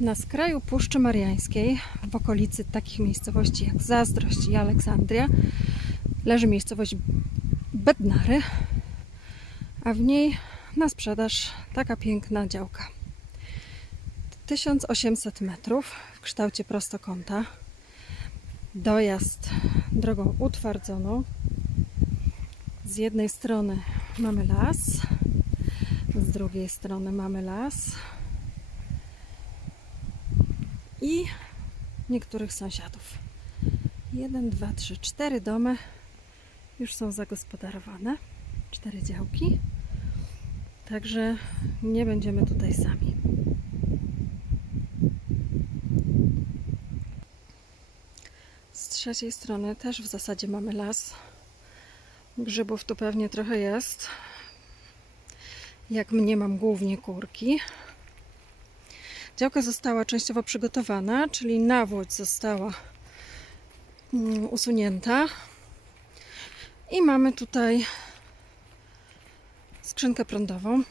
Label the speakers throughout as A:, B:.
A: Na skraju Puszczy Mariańskiej, w okolicy takich miejscowości jak Zazdrość i Aleksandria, leży miejscowość Bednary, a w niej na sprzedaż taka piękna działka. 1800 metrów w kształcie prostokąta. Dojazd drogą utwardzoną. Z jednej strony mamy las, z drugiej strony mamy las i niektórych sąsiadów. Jeden, dwa, trzy, cztery domy już są zagospodarowane. Cztery działki. Także nie będziemy tutaj sami. Z trzeciej strony też w zasadzie mamy las. Grzybów tu pewnie trochę jest. Jak mnie mam głównie kurki. Działka została częściowo przygotowana, czyli nawłoć została mm, usunięta. I mamy tutaj skrzynkę prądową.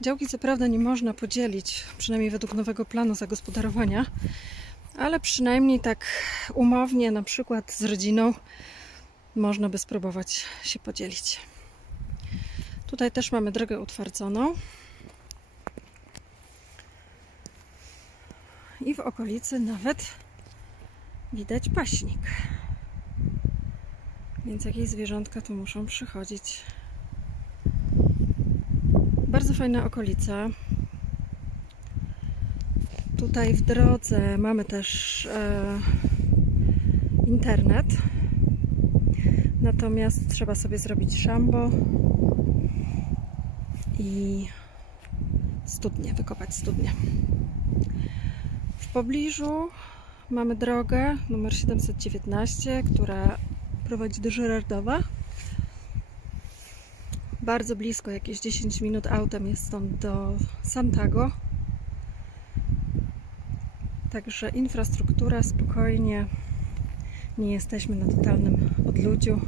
A: Działki co prawda nie można podzielić, przynajmniej według nowego planu zagospodarowania, ale przynajmniej tak umownie, na przykład z rodziną, można by spróbować się podzielić. Tutaj też mamy drogę utwardzoną. I w okolicy nawet widać paśnik. Więc jakieś zwierzątka tu muszą przychodzić. Bardzo fajna okolica. Tutaj w drodze mamy też e, internet. Natomiast trzeba sobie zrobić szambo i studnię, wykopać studnię. Pobliżu mamy drogę numer 719, która prowadzi do Żyrardowa. Bardzo blisko, jakieś 10 minut autem jest stąd do Santago. Także infrastruktura spokojnie. Nie jesteśmy na totalnym odludziu.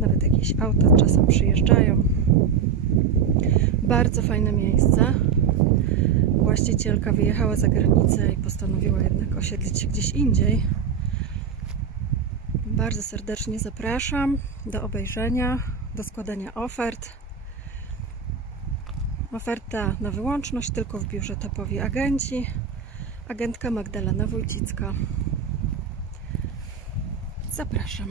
A: Nawet jakieś auta czasem przyjeżdżają. Bardzo fajne miejsce. Właścicielka wyjechała za granicę i postanowiła jednak osiedlić się gdzieś indziej. Bardzo serdecznie zapraszam do obejrzenia, do składania ofert. Oferta na wyłączność tylko w biurze topowi agenci. Agentka Magdalena Wójcicka. Zapraszam.